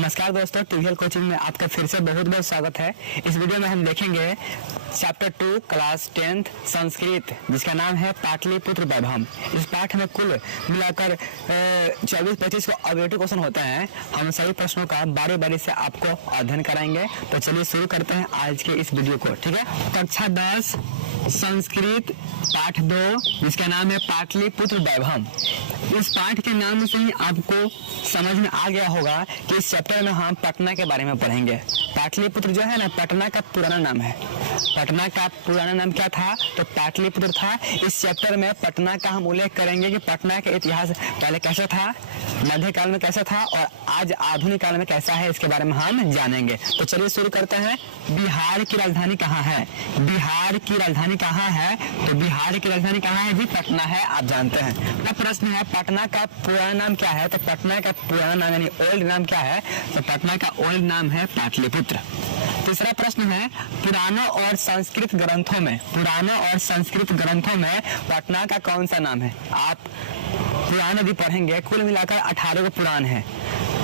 नमस्कार दोस्तों, टीवीएल कोचिंग में आपका फिर से बहुत बहुत स्वागत है। इस वीडियो में हम देखेंगे चैप्टर 2 क्लास 10th संस्कृत, जिसका नाम है पाटलिपुत्र वैभव। इस पाठ में कुल मिलाकर 24-25 को ऑब्जेक्टिव क्वेश्चन होता है। हम सभी प्रश्नों का बारी बारी से आपको अध्ययन कराएंगे। तो चलिए शुरू करते हैं आज के इस वीडियो को। ठीक है, कक्षा 10 संस्कृत पाठ 2, जिसका नाम है पाटलिपुत्र वैभव। इस पाठ के नाम से ही आपको समझ में आ गया होगा कि इस चैप्टर में हम पटना के बारे में पढ़ेंगे। पाटलिपुत्र जो है ना, पटना का पुराना नाम है। पटना का पुराना नाम क्या था? तो पाटलिपुत्र था। इस चैप्टर में पटना का हम उल्लेख करेंगे कि पटना का इतिहास पहले कैसा था, मध्यकाल में कैसा था और आज आधुनिक काल में कैसा है, इसके बारे में हम जानेंगे। तो चलिए शुरू करते हैं। बिहार की राजधानी कहाँ है? बिहार की राजधानी कहाँ है? तो बिहार की राजधानी कहाँ है जी? पटना है, आप जानते हैं। अगला प्रश्न है, पटना का पुराना नाम क्या है? तो पटना का पुराना नाम यानी ओल्ड नाम क्या है? तो पटना का ओल्ड नाम है पाटलिपुत्र। तीसरा प्रश्न है, पुराणों और संस्कृत ग्रंथों में पटना का कौन सा नाम है? आप पुराण यदि पढ़ेंगे, कुल मिलाकर 18 पुराण है।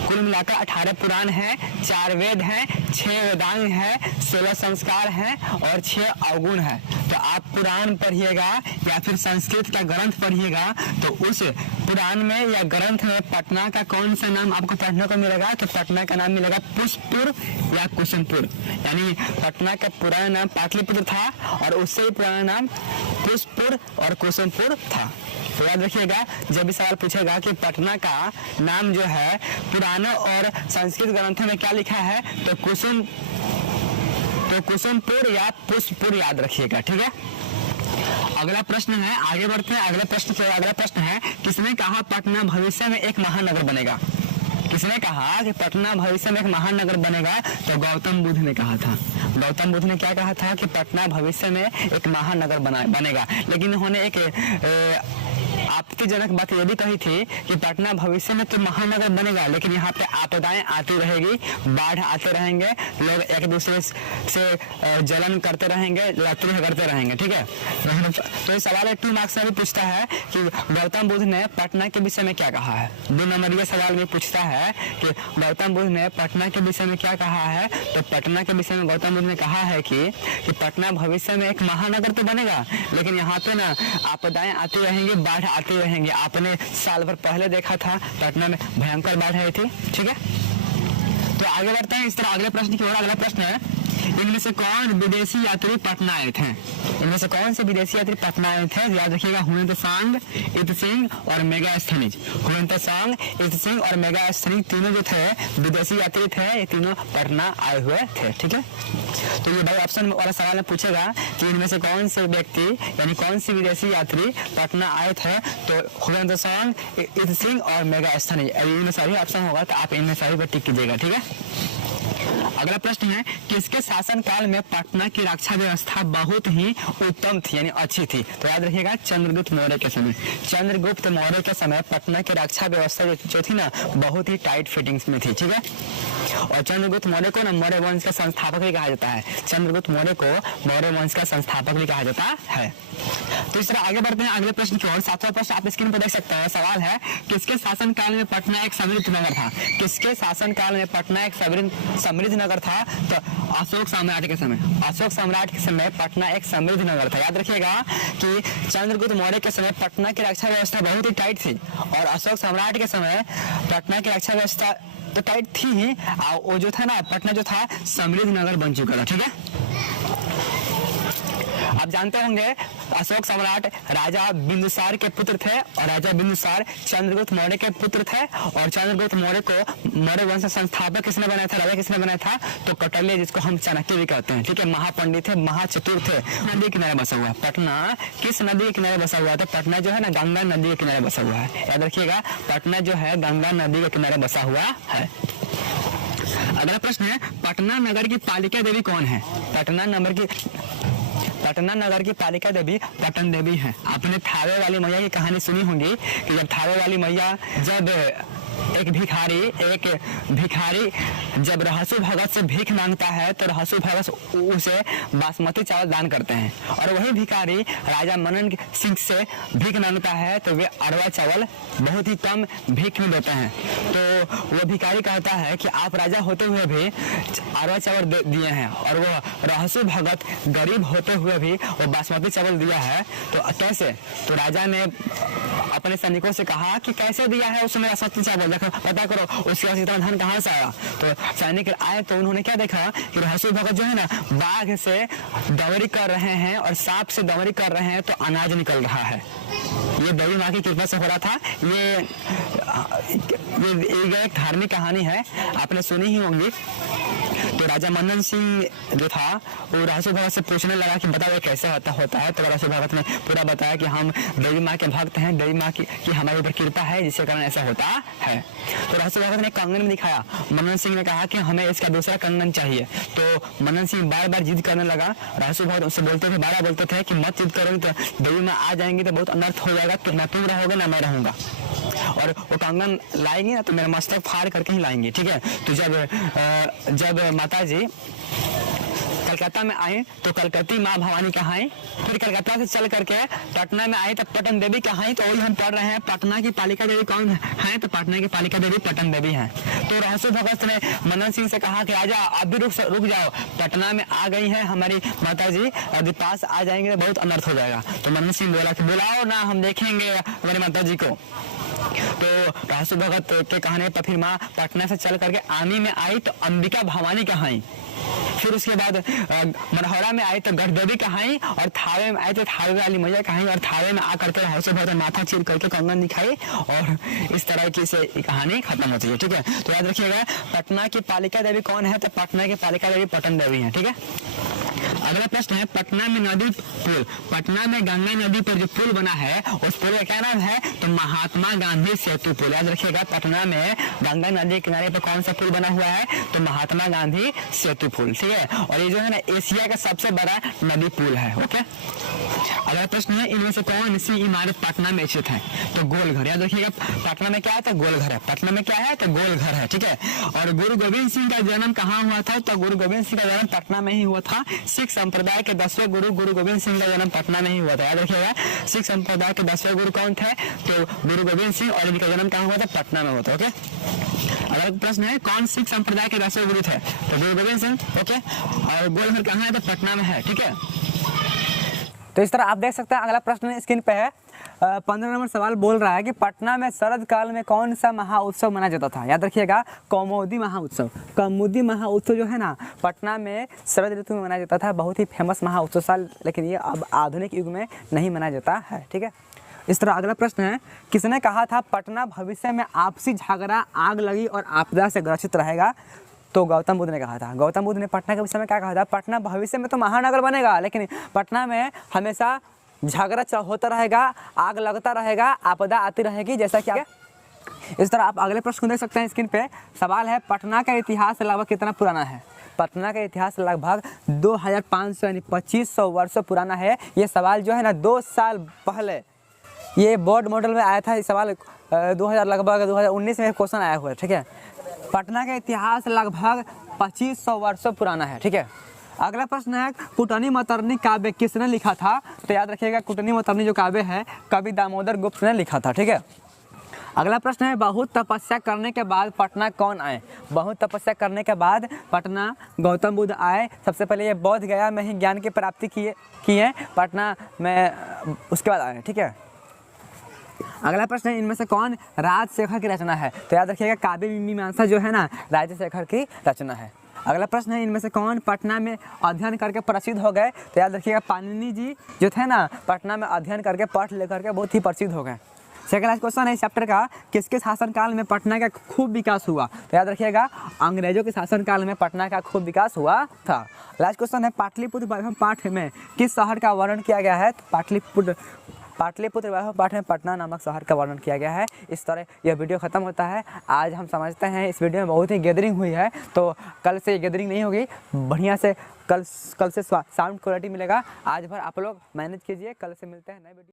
कुल मिलाकर 18 पुराण है, 4 वेद हैं, 6 वेदांग है, 16 संस्कार हैं और 6 अवगुण है। तो आप पुराण पढ़िएगा या फिर संस्कृत का ग्रंथ पढ़िएगा, तो उस पुराण में या ग्रंथ में पटना का कौन सा नाम आपको पढ़ने को मिलेगा? तो पटना का नाम मिलेगा पुष्पपुर या कुसुमपुर। यानी पटना का पुराना नाम पाटलिपुत्र था और उससे ही पुराना नाम पुष्पपुर और कुसुमपुर था। तो याद रखिएगा, जब भी सवाल पूछेगा कि पटना का नाम जो है पुराने और संस्कृत ग्रंथों में क्या लिखा है, तो कुसुमपुर या पुष्पपुर याद रखिएगा। ठीक है, अगला प्रश्न है, आगे बढ़ते हैं। अगला प्रश्न है, किसने कहा पटना भविष्य में एक महानगर बनेगा? किसने कहा कि पटना भविष्य में एक महानगर बनेगा? तो गौतम बुद्ध ने कहा था। गौतम बुद्ध ने क्या कहा था कि पटना भविष्य में एक महानगर बनेगा। लेकिन उन्होंने एक आपत्तिजनक बात यह भी कही थी कि पटना भविष्य में तो महानगर बनेगा, लेकिन यहाँ पे आपदाएं आती रहेगी, बाढ़ आते रहेंगे, लोग एक दूसरे से जलन करते रहेंगे, लड़ाई करते रहेंगे। ठीक है, तो ये सवाल 2 मार्क्स में भी पूछता है कि गौतम बुद्ध ने पटना के विषय में क्या कहा है। 2 नंबरिया सवाल में पूछता है कि गौतम बुद्ध ने पटना के विषय में क्या कहा है। तो पटना के विषय में गौतम बुद्ध ने कहा है कि पटना भविष्य में एक महानगर तो बनेगा, लेकिन यहाँ पे ना आपदाएं आती रहेंगी, बाढ़ आते रहेंगे। आपने साल भर पहले देखा था पटना में भयंकर बाढ़ आई थी। ठीक है, तो आगे बढ़ते हैं इस तरह अगले प्रश्न की ओर। अगला प्रश्न है, इनमें से कौन विदेशी यात्री पटना आए थे? इनमें से कौन से विदेशी यात्री पटना आए थे? याद रखिएगा, हुएंत्सांग, इत्सिंग और मेगास्थनीज। हुएंत्सांग, इत्सिंग और मेगास्थनीज तीनों जो थे विदेशी यात्री थे, ये तीनों पटना आए हुए थे। ठीक है, तो ये भाई ऑप्शन वाला सवाल में पूछेगा कि इनमें से कौन से व्यक्ति यानी कौन सी विदेशी यात्री पटना आए थे, तो हुएंत्सांग, इत्सिंग और मेगास्थनीज, इनमें सही ऑप्शन होगा, तो आप इनमें सही पर टिक कीजिएगा। ठीक है, अगला प्रश्न है, किसके शासन काल में पटना की रक्षा व्यवस्था बहुत ही उत्तम थी यानी अच्छी थी? तो याद रखिएगा, चंद्रगुप्त मौर्य के समय। चंद्रगुप्त मौर्य के समय पटना की रक्षा व्यवस्था जो थी ना, बहुत ही टाइट फिटिंग्स में थी। ठीक है, और चंद्रगुप्त मौर्य को ना मौर्य वंश का संस्थापक भी कहा जाता है। चंद्रगुप्त मौर्य को मौर्य वंश का संस्थापक भी कहा जाता है। तो इस तरह आगे बढ़ते हैं अगले प्रश्न की ओर। 7वां प्रश्न आप स्क्रीन पर देख सकते हैं। सवाल है, किसके शासन काल में पटना एक समृद्ध नगर था? किसके शासन काल में पटना एक समृद्ध नगर था? तो अशोक सम्राट के समय। अशोक सम्राट के समय पटना एक समृद्ध नगर था। याद रखिएगा कि चंद्रगुप्त मौर्य के समय पटना की रक्षा व्यवस्था बहुत ही टाइट थी और अशोक सम्राट के समय पटना की रक्षा व्यवस्था तो टाइट थी ही, वो जो था ना, पटना जो था समृद्ध नगर बन चुका था। ठीक है, आप जानते होंगे अशोक सम्राट राजा बिंदुसार के पुत्र थे और राजा बिंदुसार चंद्रगुप्त मौर्य के पुत्र थे। और चंद्रगुप्त मौर्य को मौर्य वंश का संस्थापक किसने बनाया था? राजा किसने बनाया था? तो कौटिल्य, जिसको हम चाणक्य भी कहते हैं। ठीक है, महापंडित थे, महाचतुर थे। नदी किनारे बसा हुआ पटना किस नदी के किनारे बसा हुआ था? पटना जो है ना, गंगा नदी के किनारे बसा हुआ है। याद रखिएगा, पटना जो है गंगा नदी के किनारे बसा हुआ है। अगला प्रश्न है, पटना नगर की पालिका देवी कौन है? पटना नगर की पालिका देवी पटन देवी है। आपने थावे वाली मैया की कहानी सुनी होगी कि जब थावे वाली मैया जब एक भिखारी जब रहसु भगत से भीख मांगता है तो रहसु भगत उसे बासमती चावल दान करते हैं, और वही भिखारी राजा मनन सिंह से भीख मांगता है तो वे अरवा चावल बहुत ही कम भीख में देते हैं। तो वो भिखारी कहता है कि आप राजा होते हुए भी अरवा चावल दिए हैं, और वो रहसु भगत गरीब होते हुए भी वो बासमती चावल दिया है, तो कैसे? तो राजा ने अपने सैनिकों से कहा कि कैसे दिया है उसने बासमती चावल, देखो पता करो उसके पास इतना धन कहाँ से आया। तो सैनिक आए तो उन्होंने क्या देखा कि रहसु भगत जो है ना बाघ से दौरी कर रहे हैं और सांप से दौरी कर रहे हैं, तो अनाज निकल रहा है। ये देवी माँ की कृपा से हो रहा था। ये एक धार्मिक कहानी है, आपने सुनी ही होंगी। तो राजा मनन सिंह जो था वो रहसु भगत से पूछने लगा कि बताओ ये कैसे होता है। तो रहसु भगत ने पूरा बताया कि हम देवी माँ के भक्त हैं, देवी माँ की हमारे ऊपर कृपा है जिसके कारण ऐसा होता है। तो रहसु भगत ने कंगन में दिखाया। मनन सिंह ने कहा कि हमें इसका दूसरा कंगन चाहिए। तो मनन सिंह बार बार जिद करने लगा। रहसु भगत उससे बार बोलते थे कि मत जिद करोगे तो देवी माँ आ जाएंगी तो बहुत अनर्थ हो जाएगा, तो ना तुम रहोगे ना मैं रहूंगा, और वो कंगन लाएंगे ना तो मेरा मस्तक फाड़ करके ही लाएंगे, ठीक है। तो जब माता जी कलकत्ता में आए तो कलकत्ती माँ भवानी कहाई, फिर कलकत्ता से चल करके पटना में आए तो पटन देवी कहाई। तो वही हम पढ़ रहे हैं, पटना की पालिका देवी कौन है? तो पटना की पालिका देवी पटन देवी हैं। तो रहसु भगत ने मनन सिंह से कहा कि आजा आप भी रुक जाओ, पटना में आ गई है हमारी माता जी, यदि पास आ जाएंगे तो बहुत अनर्थ हो जाएगा। तो मनन सिंह बोला कि बुलाओ ना, हम देखेंगे हमारी माता जी को। तो रहसु भगत के कहने पर फिर माँ पटना से चल करके आनी में आई तो अंबिका भवानी कहाई, फिर उसके बाद मरहौरा में आए तो गढ़देवी कहाई, और थावे में आए तो थावे वाली मैया कहाई, और थावे में आकर के रहसु भगत माथा चीर करके कंगन दिखाई, और इस तरह की से कहानी खत्म होती है, ठीक है। तो याद रखिएगा पटना की पालिका देवी कौन है? तो पटना की पालिका देवी पटन देवी है, ठीक है। अगला प्रश्न है पटना में नदी पुल, पटना में गंगा नदी पर जो पुल बना है उस पुल का क्या नाम है? तो महात्मा गांधी सेतु पुल। याद रखिएगा पटना में गंगा नदी के किनारे पर कौन सा पुल बना हुआ है? तो महात्मा गांधी सेतु पुल, ठीक है। और ये जो है ना एशिया का सबसे बड़ा नदी पुल है, ओके। अगला प्रश्न है इनमें से कौन सी इमारत पटना में स्थित है? तो गोलघर। याद रखिएगा पटना में क्या है? तो गोलघर है। पटना में क्या है? तो गोलघर है, ठीक है। और गुरु गोविंद सिंह का जन्म कहाँ हुआ था? तो गुरु गोविंद सिंह का जन्म पटना में ही हुआ था। सिख संप्रदाय के 10वें गुरु गोविंद सिंह का जन्म पटना में ही हुआ था। याद रखिएगा सिख संप्रदाय के 10वें गुरु कौन थे? तो गुरु गोविंद सिंह, और इनका जन्म कहाँ हुआ था? पटना में हुआ था, ओके। अगला प्रश्न है कौन सिख संप्रदाय के 10वें गुरु थे? तो गुरु गोविंद सिंह, ओके। और गोलघर कहाँ है? तो पटना में है, ठीक है। तो इस तरह आप देख सकते हैं अगला प्रश्न स्क्रीन पे है। 15 नंबर सवाल बोल रहा है कि पटना में शरद काल में कौन सा महाउत्सव मनाया जाता था? याद रखिएगा कौमुदी महाउत्सव। कौमुदी महाउत्सव जो है ना पटना में शरद ऋतु में मनाया जाता था, बहुत ही फेमस महाउत्सव साल, लेकिन ये अब आधुनिक युग में नहीं मनाया जाता है, ठीक है। इस तरह अगला प्रश्न है किसने कहा था पटना भविष्य में आपसी झगड़ा, आग लगी और आपदा से ग्रसित रहेगा? तो गौतम बुद्ध ने कहा था। गौतम बुद्ध ने पटना के विषय में क्या कहा था? पटना भविष्य में तो महानगर बनेगा, लेकिन पटना में हमेशा झगड़ा होता रहेगा, आग लगता रहेगा, आपदा आती रहेगी, जैसा कि इस तरह आप अगले प्रश्न को देख सकते हैं स्क्रीन पे। सवाल है पटना का इतिहास लगभग कितना पुराना है? पटना का इतिहास लगभग 2500 यानी 2500 वर्षों पुराना है। ये सवाल जो है ना 2 साल पहले ये बोर्ड मॉडल में आया था। ये सवाल 2019 में क्वेश्चन आया हुआ है, ठीक है। पटना का इतिहास लगभग 2500 वर्षों पुराना है, ठीक है। अगला प्रश्न है कुटनी मतरनी काव्य किसने लिखा था? तो याद रखिएगा कुटनी मतरनी जो काव्य है कवि दामोदर गुप्त ने लिखा था, ठीक है। अगला प्रश्न है बहुत तपस्या करने के बाद पटना कौन आए? बहुत तपस्या करने के बाद पटना गौतम बुद्ध आए। सबसे पहले ये बोध गया में ही ज्ञान की प्राप्ति किए, पटना में उसके बाद आए, ठीक है। अगला प्रश्न है इनमें से कौन राजशेखर की रचना है? तो याद रखिएगा काव्य मीमांसा जो है ना राजशेखर की रचना है। अगला प्रश्न है इनमें से कौन पटना में अध्ययन करके प्रसिद्ध हो गए? तो याद रखिएगा पाणिनि जी जो थे ना पटना में अध्ययन करके पढ़ लेकर के बहुत ही प्रसिद्ध हो गए। सेकंड क्वेश्चन है इस चैप्टर का किसके शासनकाल में पटना का खूब विकास हुआ? तो याद रखिएगा अंग्रेजों के शासनकाल में पटना का खूब विकास हुआ था। लास्ट क्वेश्चन है पाटलिपुत्र वैभव पाठ में किस शहर का वर्णन किया गया है? तो पाटलिपुत्र वैभव पाठ में पटना नामक शहर का वर्णन किया गया है। इस तरह यह वीडियो खत्म होता है। आज हम समझते हैं इस वीडियो में बहुत ही गैदरिंग हुई है, तो कल से गैदरिंग नहीं होगी, बढ़िया से कल से साउंड क्वालिटी मिलेगा। आज भर आप लोग मैनेज कीजिए, कल से मिलते हैं नए वीडियो।